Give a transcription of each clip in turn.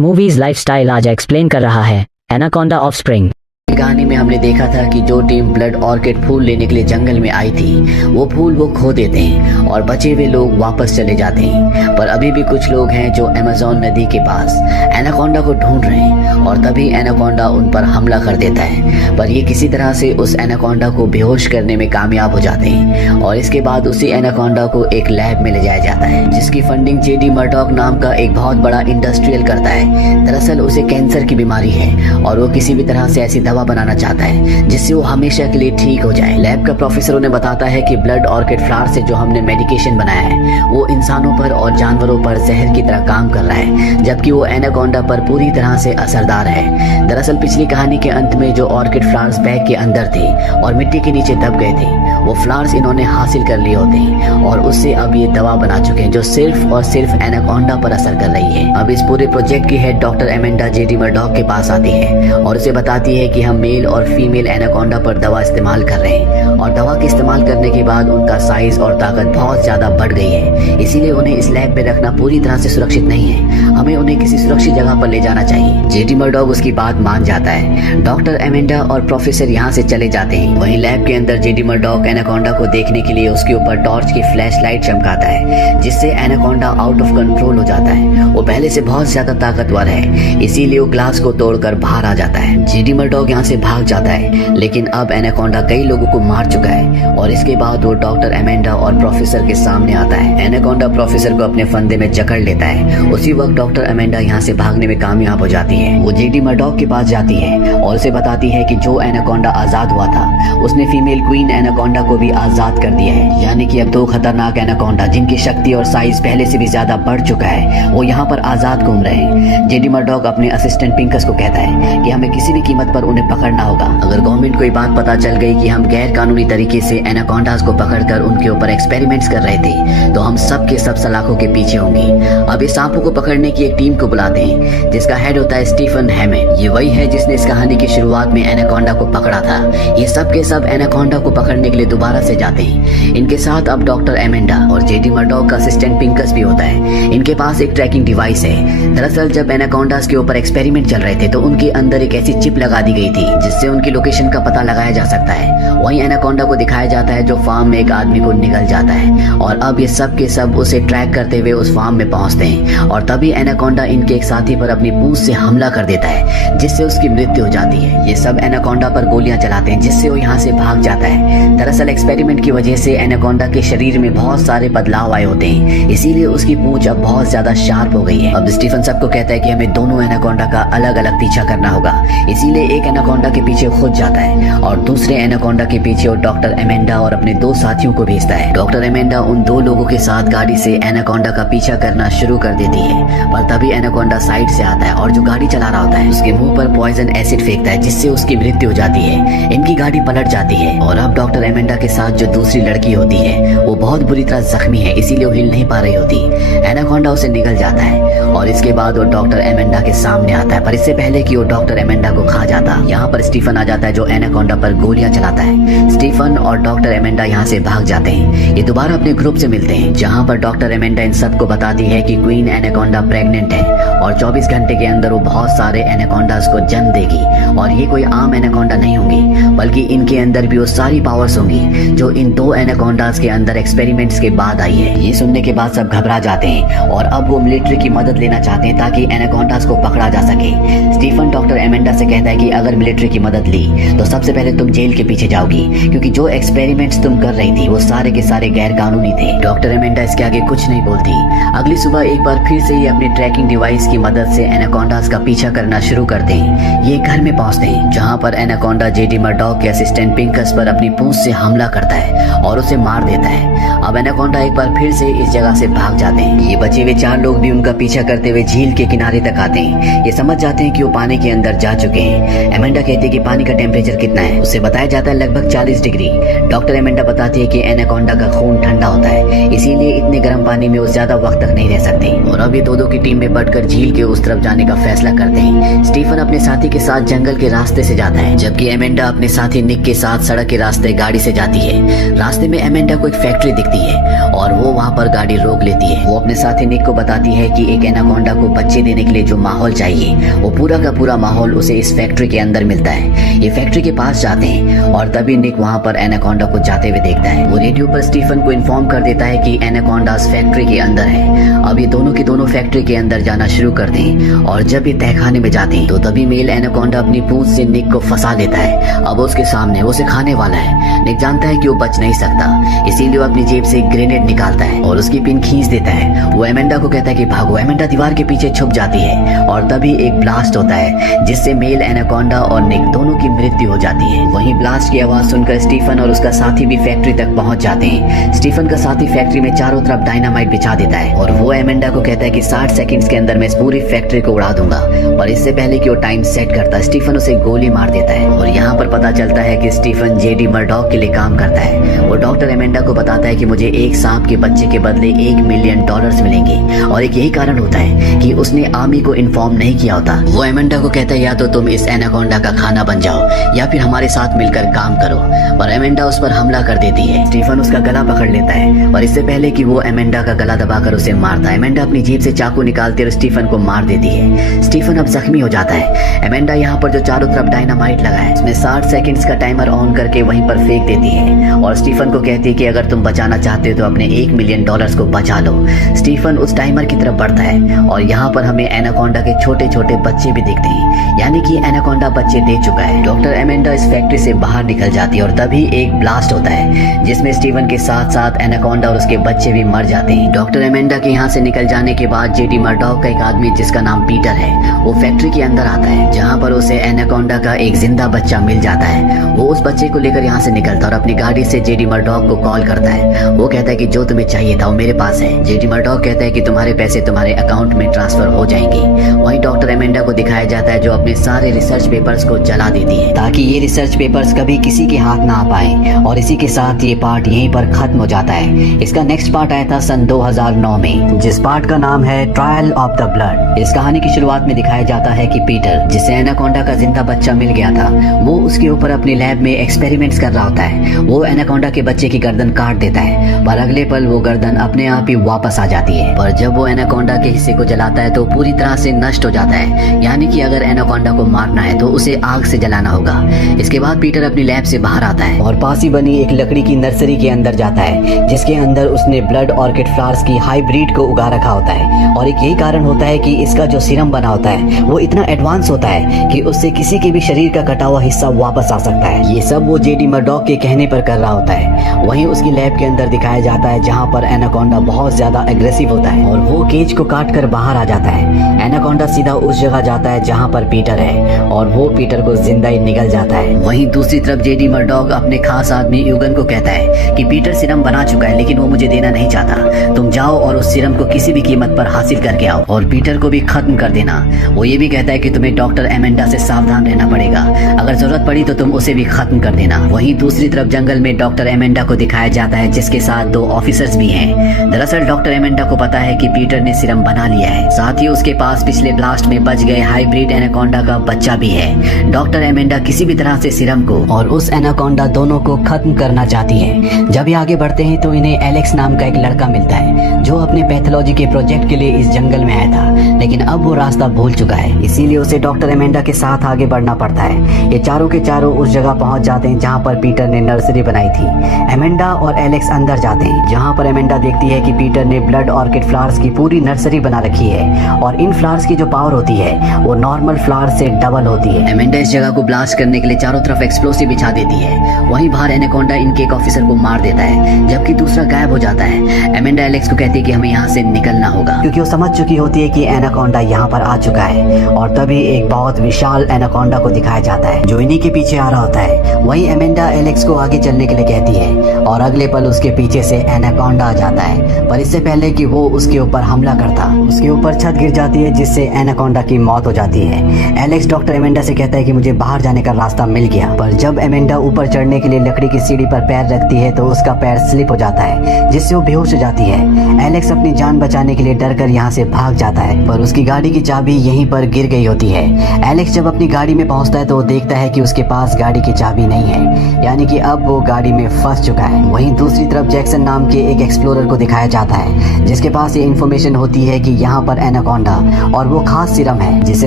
Movies lifestyle आज explain कर रहा है एनाकोंडा ऑफस्प्रिंग। कहानी में हमने देखा था कि जो टीम ब्लड ऑर्किड फूल लेने के लिए जंगल में आई थी वो फूल वो खो देते हैं और बचे हुए लोग वापस चले जाते हैं। पर अभी भी कुछ लोग हैं जो अमेज़न नदी के पास एनाकोंडा को ढूंढ रहे हैं और तभी एनाकोंडा उन पर हमला कर देता है। पर ये किसी तरह से उस एनाकोंडा को बेहोश करने में कामयाब हो जाते हैं और इसके बाद उसी एनाकोंडा को एक लैब में ले जाया जाता है जिसकी फंडिंग जेडी मर्डॉक नाम का एक बहुत बड़ा इंडस्ट्रियल करता है। दरअसल उसे कैंसर की बीमारी है और वो किसी भी तरह से ऐसी दवा बनाना चाहता है जिससे वो हमेशा के लिए ठीक हो जाए। लैब का प्रोफेसर उन्हें बताता है कि ब्लड ऑर्किड फ्लावर से जो हमने मेडिकेशन बनाया है वो इंसानों पर और जानवरों पर जहर की तरह काम कर रहा है, जबकि वो एनाकोंडा पर पूरी तरह से असरदार है। दरअसल पिछली कहानी के अंत में जो ऑर्किड फ्लावर्स बैग के अंदर थे और मिट्टी के नीचे दब गए थे वो फ्लावर्स इन्होंने हासिल कर लिए होते और उससे अब ये दवा बना चुके हैं जो सिर्फ और सिर्फ एनाकोंडा पर असर कर रही है। अब इस पूरे प्रोजेक्ट की head doctor Amanda JD Murdoch के पास आती है और उसे बताती है कि हम मेल और फीमेल एनाकोंडा पर दवा इस्तेमाल कर रहे हैं और दवा के इस्तेमाल करने के बाद उनका साइज और ताकत बहुत ज्यादा बढ़ गई है, इसीलिए उन्हें इस लैब में रखना पूरी तरह से सुरक्षित नहीं है। हमें उन्हें किसी सुरक्षित जगह पर ले जाना चाहिए। जेडी मर्डॉक उसकी बात मान जाता है। डॉक्टर एमेंडा और प्रोफेसर यहाँ से चले जाते हैं। वहीं लैब के अंदर जेडी मर्डॉक एनाकोंडा को देखने के लिए उसके ऊपर टॉर्च की फ्लैश लाइट चमकाता है जिससे एनाकोंडा आउट ऑफ कंट्रोल हो जाता है। वो पहले से बहुत ज्यादा ताकतवर है, इसीलिए वो ग्लास को तोड़कर बाहर आ जाता है। जेडी मर्डॉक यहाँ से भाग जाता है, लेकिन अब एनाकोंडा कई लोगों को मार चुका है और इसके बाद वो डॉक्टर एमेंडा और प्रोफेसर के सामने आता है। एनाकोंडा प्रोफेसर को अपने फंदे में जकड़ लेता है। उसी वक्त डॉक्टर एमेंडा यहाँ से भागने में कामयाब हो जाती है। वो जेडी मर्डॉक के पास जाती है और उसे बताती है कि जो एनाकोंडा आजाद हुआ था उसने फीमेल क्वीन एनाकोंडा को भी आजाद कर दिया है, यानी कि अब दो खतरनाक एनाकोंडा जिनकी शक्ति और साइज पहले से भी ज्यादा बढ़ चुका है वो यहाँ पर आजाद घूम रहे हैं। जेडी मर्डॉक अपने असिस्टेंट पिंकस को कहता है कि हमें किसी भी कीमत पर उन्हें पकड़ना होगा। अगर गवर्नमेंट को ये बात पता चल गई कि हम गैर कानूनी तरीके से एनाकोंडास को पकड़कर उनके ऊपर एक्सपेरिमेंट्स कर रहे थे तो हम सब के सब सलाखों के पीछे होंगे। अब इस सांपों को पकड़ने की एक टीम को बुलाते हैं जिसका हेड होता है स्टीफन हैमंड। ये वही है जिसने इस कहानी की शुरुआत में एनाकोंडा को पकड़ा था। ये सब के सब एनाकोंडा को पकड़ने के लिए दोबारा से जाते हैं। इनके साथ अब डॉक्टर एमेंडा और जेडी मर्डॉक का असिस्टेंट पिंकस भी होता है। इनके पास एक ट्रैकिंग डिवाइस है। दरअसल जब एनाकोंडास के ऊपर एक्सपेरिमेंट चल रहे थे तो उनके अंदर एक ऐसी चिप लगा दी गई थी जिससे उनकी लोकेशन का पता लगाया जा सकता है। वहीं एनाकोंडा को दिखाया जाता है जो फार्म में एक आदमी को निगल जाता है और अब ये सब के सब उसे ट्रैक करते हुए उस फार्म में पहुंचते हैं और तभी एनाकोंडा इनके एक साथी पर अपनी पूंछ से हमला कर देता है जिससे उसकी मृत्यु हो जाती है। ये सब एनाकोंडा पर गोलियां चलाते हैं जिससे वो यहाँ से भाग जाता है। दरअसल एक्सपेरिमेंट की वजह से एनाकोंडा के शरीर में बहुत सारे बदलाव आए होते हैं, इसीलिए उसकी पूंछ अब बहुत ज्यादा शार्प हो गई है। अब स्टीफन सबको कहता है कि हमें दोनों एनाकोंडा का अलग अलग पीछा करना होगा, इसीलिए एक एनाकोंडा के पीछे खुद जाता है और दूसरे एनाकोंडा के पीछे वो डॉक्टर एमेंडा और अपने दो साथियों को भेजता है। डॉक्टर एमेंडा उन दो लोगों के साथ गाड़ी से एनाकोंडा का पीछा करना शुरू कर देती है, पर तभी एनाकोंडा साइड से आता है और जो गाड़ी चला रहा होता है उसके मुंह पर पॉइजन एसिड फेंकता है जिससे उसकी मृत्यु हो जाती है। इनकी गाड़ी पलट जाती है और अब डॉक्टर एमेंडा के साथ जो दूसरी लड़की होती है वो बहुत बुरी तरह जख्मी है, इसीलिए वो हिल नहीं पा रही होती। एनाकोंडा उसे निगल जाता है और इसके बाद वो डॉक्टर एमेंडा के सामने आता है, पर इससे पहले कि वो डॉक्टर एमेंडा को खा जाता यहाँ पर स्टीफन आ जाता है जो एनाकोंडा पर गोलियां चलाता है। स्टीफन और डॉक्टर एमेंडा यहाँ से भाग जाते हैं। ये दोबारा अपने ग्रुप से मिलते हैं जहाँ पर डॉक्टर एमेंडा इन सबको बताती है कि क्वीन एनाकोंडा प्रेग्नेंट है और 24 घंटे के अंदर वो बहुत सारे एनाकोंडास को जन्म देगी और ये कोई आम एनाकोंडा नहीं होंगी बल्कि इनके अंदर भी वो सारी पावर्स होंगी जो इन दो एनाकोंडास के अंदर एक्सपेरिमेंट्स के बाद आई है। ये सुनने के बाद सब घबरा जाते हैं और अब वो मिलिट्री की मदद लेना चाहते हैं ताकि एनाकोंडास को पकड़ा जा सके। स्टीफन डॉक्टर एमेंडा से कहता है कि अगर मिलिट्री की मदद ली तो सबसे पहले तुम जेल के पीछे जाओगी क्योंकि जो एक्सपेरिमेंट्स तुम कर रही थी वो सारे के सारे गैर कानूनी थे। डॉक्टर एमेंडा इसके आगे कुछ नहीं बोलती। अगली सुबह एक बार फिर से ये अपनी ट्रैकिंग डिवाइस की मदद से एनाकोंडास का पीछा करना शुरू करते हैं। ये घर में पहुंचते हैं जहां पर एनाकोंडा जेडी मर्डॉक के असिस्टेंट पिंकस पर अपनी पूंछ से हमला करता है और उसे मार देता है। अब एनाकोंडा एक बार फिर से इस जगह से भाग जाते हैं। ये बचे हुए 4 लोग भी उनका पीछा करते हुए झील के किनारे तक आते हैं। ये समझ जाते हैं कि वो पानी के अंदर जा चुके हैं। एमेंडा कहती है कि पानी का टेम्परेचर कितना है। उसे बताया जाता है लगभग 40 डिग्री। डॉक्टर एमेंडा बताती है कि एनाकोंडा का खून ठंडा होता है, इसीलिए इतने गर्म पानी में वो ज्यादा वक्त तक नहीं रह सकती। और अभी दो की टीम में बढ़कर झील के उस तरफ जाने का फैसला करते हैं। स्टीफन अपने साथी के साथ जंगल के रास्ते से जाता है, जबकि एमेंडा अपने साथी निक के साथ सड़क के रास्ते गाड़ी से जाती है। रास्ते में एमेंडा को एक फैक्ट्री दिखती है और वो वहाँ पर गाड़ी रोक लेती है। वो अपने साथी निक को बताती है कि एक एनाकोंडा को बच्चे देने के लिए जो माहौल चाहिए वो पूरा का पूरा माहौल उसे इस फैक्ट्री के अंदर मिलता है। ये फैक्ट्री के पास जाते हैं और तभी निक वहाँ पर एनाकोंडा को जाते हुए देखता है। वो रेडियो पर स्टीफन को इन्फॉर्म कर देता है कि एनाकोंडास फैक्ट्री के अंदर है। अब ये दोनों की दोनों फैक्ट्री के अंदर जाना शुरू करते हैं और जब ये तहखाने में जाते हैं तो तभी मेल एनाकोंडा अपनी पूंछ से निक को फंसा लेता है। अब उसके सामने वो उसे खाने वाला है। निक जानता है कि वो बच नहीं सकता, इसीलिए वो अपनी जेब से एक ग्रेनेड निकालता है और उसकी पिन खींच देता है। वो एमेंडा को कहता है कि भागो। एमेंडा दीवार के पीछे छुप जाती है और तभी एक ब्लास्ट होता है जिससे मेल एनाकोंडा और निक दोनों की मृत्यु हो जाती है। वहीं ब्लास्ट की आवाज सुनकर स्टीफन और उसका साथी भी फैक्ट्री तक पहुंच जाते हैं। स्टीफन का साथी फैक्ट्री में चारों तरफ डायनामाइट बिछा देता है और वो एमेंडा को कहता है कि 60 सेकंड्स के अंदर मैं इस पूरी फैक्ट्री को उड़ा दूंगा। पर इससे पहले कि वो टाइम सेट करता, स्टीफन उसे गोली मार देता है और यहाँ पर पता चलता है कि स्टीफन जेडी मर्डॉक के लिए काम करता है। वो डॉक्टर एमेंडा को बताता है कि मुझे एक सांप के बच्चे के बदले $1 मिलियन मिलेंगे और एक यही कारण होता है कि उसने आर्मी को इन्फॉर्म नहीं किया होता। वो एमेंडा को कहता है या तो तुम इस एनाकोंडा का खाना बन जाओ या फिर हमारे साथ मिलकर काम करो, पर एमेंडा उस पर हमला कर देती है। स्टीफन उसका गला पकड़ लेता है और इससे पहले कि वो एमेंडा का गला दबाकर उसे मारता है, एमेंडा अपनी जेब से चाकू निकालती और स्टीफन को मार देती है। स्टीफन अब जख्मी हो जाता है। एमेंडा यहाँ पर जो चारों तरफ डायनामाइट लगा है उसमें 60 सेकंड्स का टाइमर ऑन करके वहीं पर फेंक देती है और स्टीफन को कहती है कि अगर तुम बचाना चाहते हो तो अपने $1 मिलियन को बचा लो। स्टीफन उस टाइमर की तरफ बढ़ता है और यहाँ पर हमें एनाकोंडा के छोटे छोटे बच्चे भी दिखते हैं, यानी कि एनाकोंडा बच्चे दे चुका है। डॉक्टर एमेंडा इस फैक्ट्री से बाहर निकल जाती है और तभी एक ब्लास्ट होता है जिसमें स्टीफन के साथ साथ एनाकोंडा और उसके बच्चे भी मर जाते हैं। डॉक्टर एमेंडा के यहाँ से निकल जाने के बाद जेडी मर्डॉक का एक आदमी जिसका नाम पीटर है वो फैक्ट्री के अंदर आता है, जहाँ पर उसे एनाकोंडा का एक जिंदा बच्चा मिल जाता है। वो उस बच्चे को लेकर यहाँ से निकलता है और अपनी गाड़ी से जेडी मर्डॉक को कॉल करता है। वो कहता है कि जो तुम्हें चाहिए था वो मेरे पास है। जेडी मर्डॉक कहता है कि तुम्हारे पैसे तुम्हारे अकाउंट में ट्रांसफर हो जाएंगे। वहीं डॉक्टर एमेंडा को दिखाया जाता है जो अपने सारे रिसर्च पेपर्स को जला देती है ताकि ये रिसर्च पेपर्स कभी किसी के हाथ ना आ पाए। और इसी के साथ ये पार्ट यहीं पर खत्म हो जाता है। इसका नेक्स्ट पार्ट आया था सन 2009 में, जिस पार्ट का नाम है ट्रायल ऑफ द ब्लड। इस कहानी की शुरुआत में दिखाया जाता है कि पीटर, जिसे एनाकोंडा का जिंदा बच्चा मिल गया था, वो उसके ऊपर अपनी लैब में एक्सपेरिमेंट्स कर रहा होता है। वो एनाकोंडा के बच्चे की गर्दन काट देता है, पर अगले पल वो गर्दन अपने आप ही वापस आ जाती है। पर जब वो एनाकोंडा के हिस्से को जलाता है तो पूरी तरह से नष्ट हो जाता है, यानी कि अगर एनाकोंडा को मारना है तो उसे आग से जलाना होगा। इसके बाद पीटर अपनी लैब से बाहर आता है और पास ही बनी एक लकड़ी की नर्सरी के अंदर जाता है, जिसके अंदर उसने ब्लड ऑर्किड फ्लावर्स की हाइब्रिड को उगा रखा होता है। और एक यही कारण होता है कि इसका जो सीरम बना होता है वो इतना एडवांस होता है कि उससे किसी के भी शरीर का कटा हुआ हिस्सा वापस आ सकता है। ये सब वो जेडी मर्डॉक के कहने पर कर रहा होता है। वहीं उसकी लैब के अंदर दिखाया जाता है जहाँ पर एनाकोंडा बहुत ज्यादा एग्रेसिव होता है और वो केज को काट कर बाहर आ जाता है। एनाकोंडा सीधा उस जगह जाता है जहाँ पर पीटर है और वो पीटर को जिंदा ही निगल जाता है। वहीं दूसरी तरफ जेडी मर्डॉक अपने खास आदमी यूगन को कहता है कि पीटर सीरम बना चुका है लेकिन वो मुझे देना नहीं चाहता, तुम जाओ और उस सीरम को किसी भी कीमत पर हासिल करके आओ और पीटर को भी खत्म कर देना। वो ये भी कहता है कि तुम्हें डॉक्टर एमेंडा से सावधान रहना पड़ेगा, अगर जरूरत पड़ी तो तुम उसे भी खत्म कर देना। वहीं दूसरी तरफ जंगल में डॉक्टर एमेंडा को दिखाया जाता है जिसके साथ 2 ऑफिसर्स भी हैं। दरअसल डॉक्टर एमेंडा को पता है कि पीटर ने सीरम बना लिया है, साथ ही उसके पास पिछले ब्लास्ट में बच गए हाइब्रिड एनाकोंडा का बच्चा भी है। डॉक्टर एमेंडा किसी भी तरह से सीरम को और उस एनाकोंडा दोनों को खत्म करना चाहती है। जब ये आगे बढ़ते हैं तो इन्हें एलेक्स नाम का एक लड़का मिलता है जो अपने पैथोलॉजी के प्रोजेक्ट के लिए इस जंगल में आया था, लेकिन अब वो रास्ता भूल चुका है, इसीलिए उसे डॉक्टर एमेंडा के साथ आगे बढ़ना पड़ता है। ये चारों के चारों उस जगह पहुंच जाते हैं जहां पर पीटर ने नर्सरी बनाई थी। एमेंडा और एलेक्स अंदर जाते हैं जहां पर एमेंडा देखती है कि पीटर ने ब्लड ऑर्किड फ्लावर्स की पूरी नर्सरी बना रखी है और इन फ्लावर्स की जो पावर होती है वो नॉर्मल फ्लावर्स से डबल होती है। एमेंडा इस जगह को ब्लास्ट करने के लिए चारों तरफ एक्सप्लोसिव बिछा देती है। वहीं बाहर एनाकोंडा इनके एक ऑफिसर को मार देता है जबकि दूसरा गायब हो जाता है। एमेंडा एलेक्स को कहती है कि हमें यहाँ से निकलना होगा क्योंकि वो समझ चुकी होती है कि एनाकोंडा यहाँ पर आ चुका है और तभी एक बहुत विशाल एनाकोंडा को दिखाया जाता है जो इन्हीं के पीछे आ रहा होता है। वहीं एमेंडा एलेक्स को आगे चलने के लिए कहती है और अगले पल उसके पीछे से एनाकोंडा आ जाता है, पर इससे पहले कि वो उसके ऊपर हमला करता उसके ऊपर छत गिर जाती है जिससे एनाकोंडा की मौत हो जाती है। एलेक्स डॉक्टर एमेंडा से कहता है कि मुझे बाहर जाने का रास्ता मिल गया। पर जब एमेंडा ऊपर चढ़ने के लिए लकड़ी की सीढ़ी पर पैर रखती है तो उसका पैर स्लिप हो जाता है, जिससे वो बेहोश हो जाती है। एलेक्स अपनी जान बचाने के लिए डर कर यहाँ से भाग जाता है, पर उसकी गाड़ी की चाबी यहीं पर गिर गई होती है। एलेक्स जब अपनी गाड़ी में पहुंचता है तो वो देखता है कि उसके पास गाड़ी की चाबी नहीं है, यानी कि अब वो गाड़ी में फंस चुका है। वहीं दूसरी तरफ जैक्सन नाम के एक एक्सप्लोरर को दिखाया जाता है, जिसके पास ये इन्फॉर्मेशन होती है कि यहाँ पर एनाकोंडा और वो खास सीरम है, जिसे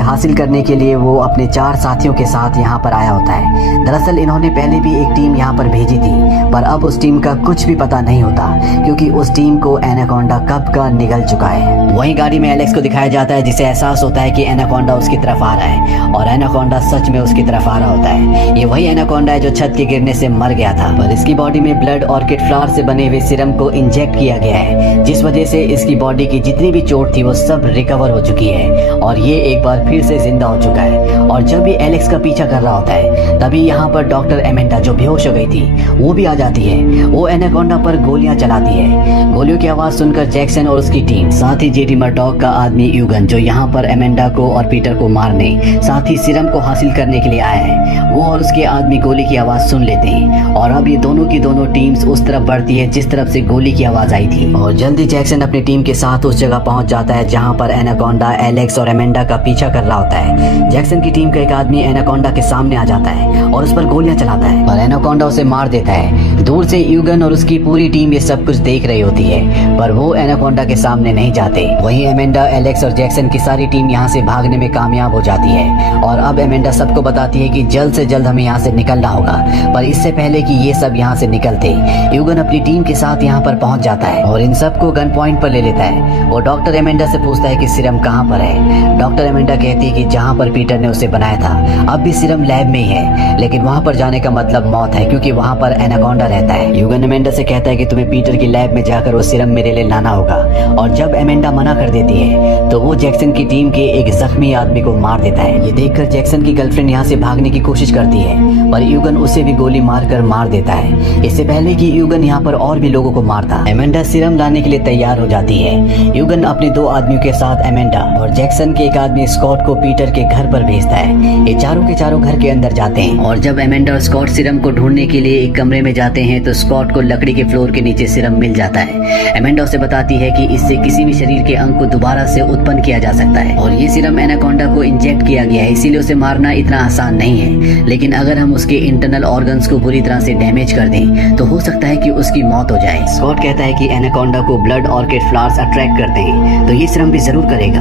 हासिल करने के लिए वो अपने 4 साथियों के साथ यहाँ पर आया होता है। दरअसल इन्होंने पहले भी एक टीम यहाँ पर भेजी थी, पर अब उस टीम का कुछ भी पता नहीं होता, क्योंकि उस टीम को एनाकोंडा कब का निगल चुका है। वहीं गाड़ी में एलेक्स को दिखाया जाता है, जिसे एहसास होता है कि एनाकोंडा उसकी तरफ आ रहा है, और एनाकोंडा सच में उसकी तरफ आ रहा होता है। ये वही एनाकोंडा है जो छत के गिरने से मर गया था, पर इसकी बॉडी में ब्लड ऑर्किड फ्लावर से बने हुए सीरम को इंजेक्ट किया गया है, जिस वजह से इसकी बॉडी की जितनी भी चोट थी वो सब रिकवर हो चुकी है, और ये एक बार फिर से जिंदा हो चुका है। और जब भी एलेक्स का पीछा कर रहा होता है, तभी यहाँ पर डॉक्टर एमेंडा, जो बेहोश हो गई थी, वो भी आ जाती है। वो एनाकोंडा पर गोलियां चलाती है। गोलियों की आवाज सुनकर जैक्सन और उसकी टीम, साथ ही जेडी मर्डॉक का आदमी यूगन, जो यहाँ पर एमेंडा को और पीटर को मारने, साथ ही सीरम को हासिल करने के लिए आया है, वो और उसके आदमी गोली की आवाज सुन लेते हैं। और अब ये दोनों की दोनों टीम्स उस तरफ बढ़ती है जिस तरफ से गोली की आवाज आई थी, और जल्दी जैक्सन अपनी टीम के साथ उस जगह पहुंच जाता है जहां पर एनाकोंडा एलेक्स और एमेंडा का पीछा कर रहा होता है। जैक्सन की टीम का एक आदमी एनाकोंडा के सामने आ जाता है और उस पर गोलियां चलाता है, और एनाकोंडा उसे मार देता है। दूर से यूगन और उसकी पूरी टीम ये सब कुछ देख रही होती है, पर वो एनाकोंडा के सामने नहीं जाते। वहीं एमेंडा, एलेक्स और जैक्सन की सारी टीम यहाँ से भागने में कामयाब हो जाती है, और अब एमेंडा सबको बताती है कि जल्द से जल्द हमें यहाँ से निकलना होगा। पर इससे पहले कि ये सब यहाँ से निकलते, यूगन अपनी टीम के साथ यहाँ पर पहुंच जाता है और इन सबको गन पॉइंट पर ले लेता है। वो डॉक्टर एमेंडा से पूछता है कि सीरम कहाँ पर है। डॉक्टर एमेंडा कहती है कि जहाँ पर पीटर ने उसे बनाया था, अब भी सीरम लैब में ही है, लेकिन वहाँ पर जाने का मतलब मौत है, क्योंकि वहाँ पर एनाकोंडा रहता है। यूगन एमेंडा से कहता है कि तुम्हें पीटर की लैब में जाकर वो सीरम मेरे लिए लाना होगा, और जब एमेंडा मना कर देती है तो वो जैक्सन की टीम के एक जख्मी आदमी को मार देता है। ये देखकर जैक्सन की गर्लफ्रेंड यहाँ से भागने की कोशिश करती है, पर यूगन उसे भी गोली मारकर मार देता है। इससे पहले कि यूगन यहाँ पर और भी लोगों को मारता, एमेंडा सीरम लाने के लिए तैयार हो जाती है। यूगन अपने 2 आदमियों के साथ एमेंडा और जैक्सन के एक आदमी स्कॉट को पीटर के घर पर भेजता है। ये चारों के चारों घर के अंदर जाते हैं, और जब एमेंडा और स्कॉट सीरम को ढूंढने के लिए एक कमरे में जाते हैं तो स्कॉट को लकड़ी के फ्लोर के नीचे सीरम मिल जाता है। एमेंडा उसे बताती है कि इससे किसी भी शरीर के अंग को दोबारा से उत्पन्न किया जा सकता है, और ये सीरम एनाकोंडा को इंजेक्ट किया गया है, इसीलिए उसे मारना इतना आसान नहीं है। लेकिन अगर हम उसके इंटरनल ऑर्गन्स को बुरी तरह से डैमेज कर दें तो हो सकता है कि उसकी मौत हो जाए। स्कॉट कहता है कि एनाकोंडा को ब्लड ऑर्किड फ्लावर्स अट्रैक्ट करते हैं, तो ये सीरम भी जरूर करेगा।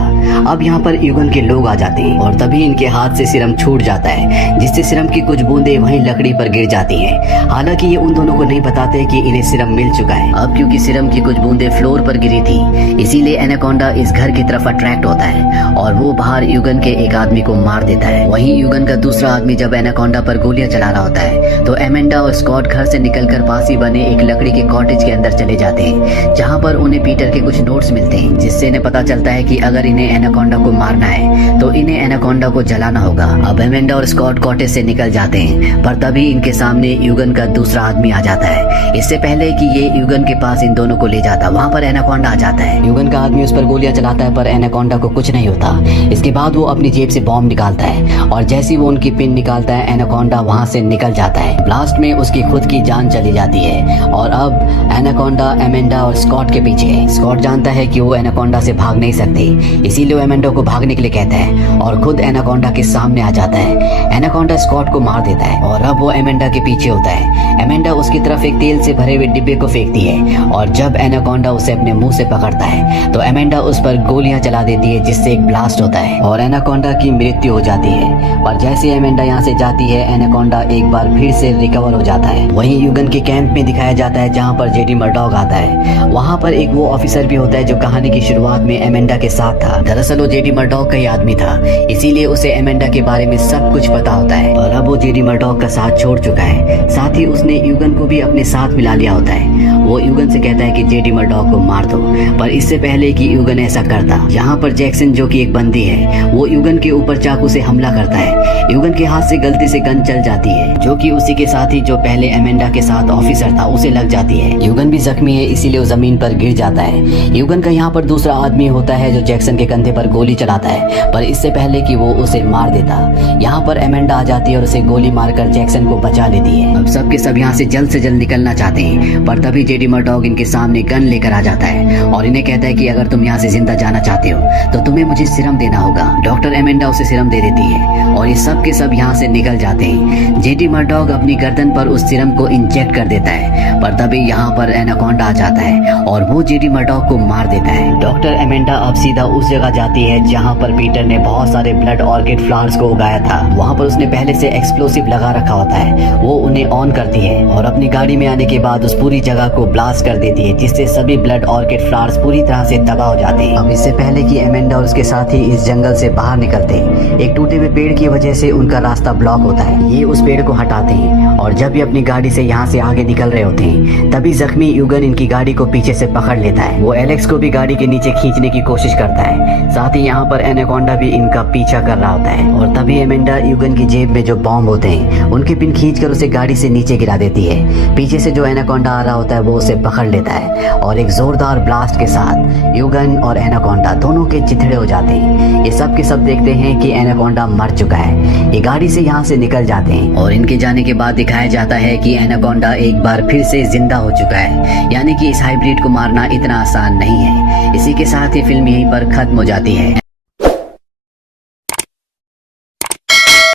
अब यहाँ पर यूगन के लोग आ जाते हैं, और तभी इनके हाथ से सीरम छूट जाता है, जिससे सीरम की कुछ बूंदें वहीं लकड़ी पर गिर जाती हैं। हालांकि ये उन दोनों को नहीं बताते कि इन्हें सीरम मिल चुका है। अब क्योंकि सीरम की कुछ बूंदें फ्लोर पर गिरी थी, इसीलिए एनाकोंडा इस घर की तरफ अट्रैक्ट होता है, और वो बाहर यूगन के एक आदमी को मार देता है। वहीं यूगन का दूसरा आदमी जब एनाकोंडा पर गोलियां चला रहा होता है, तो एमेंडा और स्कॉट घर से निकलकर पास ही बने एक लकड़ी के कॉटेज के अंदर चले जाते हैं, जहां पर उन्हें पीटर के कुछ नोट्स मिलते हैं, जिससे इन्हें पता चलता है कि अगर इन्हें एनाकोंडा को मारना है तो इन्हें एनाकोंडा को जलाना होगा। अब एमेंडा और स्कॉट कॉटेज से निकल जाते हैं, पर तभी इनके सामने यूगन का दूसरा आदमी आ जाता है। इससे पहले कि ये यूगन के पास इन दोनों को ले जाता, वहाँ पर एनाकोंडा आ जाता है। यूगन का आदमी उस पर गोलियां चलाता है, पर एनाकोंडा को कुछ नहीं होता। इसके बाद वो अपनी जेब से बॉम्ब निकालता है, और जैसे ही वो उनकी पिन निकालता है, एनाकोंडा वहाँ से निकल जाता है। ब्लास्ट में उसकी खुद की जान चली जाती है, और अब एनाकोंडा एमेंडा और स्कॉट के पीछे है। स्कॉट जानता है कि वो एनाकोंडा से भाग नहीं सकते, इसीलिए वो एमेंडा को भागने के लिए कहता है, और खुद एनाकोंडा के सामने आ जाता है। एनाकोंडा स्कॉट को मार देता है, और अब वो एमेंडा के पीछे होता है। एमेंडा उसकी तरफ एक तेल से भरे हुए डिब्बे को फेंकती है, और जब एनाकोंडा उसे अपने मुंह से पकड़ता है तो एमेंडा उस पर गोलियां चला देती है, जिससे एक ब्लास्ट होता है और एनाकोंडा की मृत्यु हो जाती है। और जैसे एमेंडा यहाँ से जाती है, एनाकोंडा एक बार फिर से रिकवर हो जाता है। वहीं यूगन के कैंप में दिखाया जाता है जहाँ पर जेडी मर्डॉक आता है। वहाँ पर एक वो ऑफिसर भी होता है जो कहानी की शुरुआत में एमेंडा के साथ था। दरअसल वो जेडी मर्डॉक का ही आदमी था, इसीलिए उसे एमेंडा के बारे में सब कुछ पता होता है, और अब वो जेडी मर्डॉक का साथ छोड़ चुका है। साथ ही उसने यूगन को भी अपने साथ मिला लिया होता है। वो यूगन से कहता है कि जेडी मर्डॉक को मार दो, पर इससे पहले कि यूगन ऐसा करता, यहाँ पर जैक्सन जो कि एक बंदी है, वो यूगन के ऊपर चाकू से हमला करता है। यूगन के हाथ से गलती से गन चल जाती है, जो कि उसी के साथ ही जो पहले एमेंडा के साथ ऑफिसर था उसे लग जाती है। यूगन भी जख्मी है, इसीलिए वो जमीन पर गिर जाता है। यूगन का यहाँ पर दूसरा आदमी होता है जो जैक्सन के कंधे पर गोली चलाता है, पर इससे पहले कि वो उसे मार देता था। यहाँ पर एमेंडा आ जाती है और उसे गोली मारकर जैक्सन को बचा लेती है। अब सबके सब यहाँ से जल्द निकलना चाहते हैं, पर तभी जेडी मर्डॉक इनके सामने गन लेकर आ जाता है और इन्हें कहता है कि अगर तुम यहाँ से जिंदा जाना चाहते हो तो तुम्हें मुझे सीरम देना होगा। डॉक्टर एमेंडा उसे सीरम दे देती है और ये सब के सब यहाँ से निकल जाते हैं। जेडी मर्डॉक अपनी गर्दन पर उस सीरम को इंजेक्ट कर देता है, पर तभी यहाँ पर एनाकोंडा आ जाता है और वो जेडी मर्डॉक को मार देता है। डॉक्टर एमेंडा अब सीधा उस जगह जाती है जहाँ पर पीटर ने बहुत सारे ब्लड ऑर्किड फ्लावर्स को उगाया था। वहाँ पर उसने पहले से एक्सप्लोसिव लगा रखा होता है। वो उन्हें ऑन करती है और अपनी गाड़ी में आने के बाद उस पूरी जगह को ब्लास्ट कर देती है, जिससे सभी ब्लड ऑर्किड फ्लावर्स पूरी तरह से तबाह हो जाते हैं। अब इससे पहले कि एमेंडा और उसके साथी इस जंगल से बाहर निकलते, एक टूटे हुए पेड़ की वजह से उनका रास्ता ब्लॉक होता है। ये उस पेड़ को हटाते हैं और जब ये अपनी गाड़ी से यहाँ से आगे निकल रहे होते हैं, तभी जख्मी यूगन इनकी गाड़ी को पीछे से पकड़ लेता है। वो एलेक्स को भी गाड़ी के नीचे खींचने की कोशिश करता है। साथ ही यहाँ पर एनाकोंडा भी इनका पीछा कर रहा होता है और तभी एमेंडा यूगन की जेब में जो बॉम्ब होते हैं उनके पिन खींचकर उसे गाड़ी से नीचे गिरा देती है। पीछे से जो एनाकोंडा आ रहा होता है वो उसे पकड़ लेता है और एक जोरदार ब्लास्ट के साथ यूगन और एनाकोंडा दोनों के चिथड़े हो जाते हैं। ये सब के सब देखते हैं कि एनाकोंडा मर चुका है। ये गाड़ी से यहाँ से निकल जाते हैं और इनके जाने के बाद दिखाया जाता है कि एनाकोंडा एक बार फिर से जिंदा हो चुका है, यानी कि इस हाइब्रिड को मारना इतना आसान नहीं है। इसी के साथ ही फिल्म यहीं पर खत्म हो जाती है।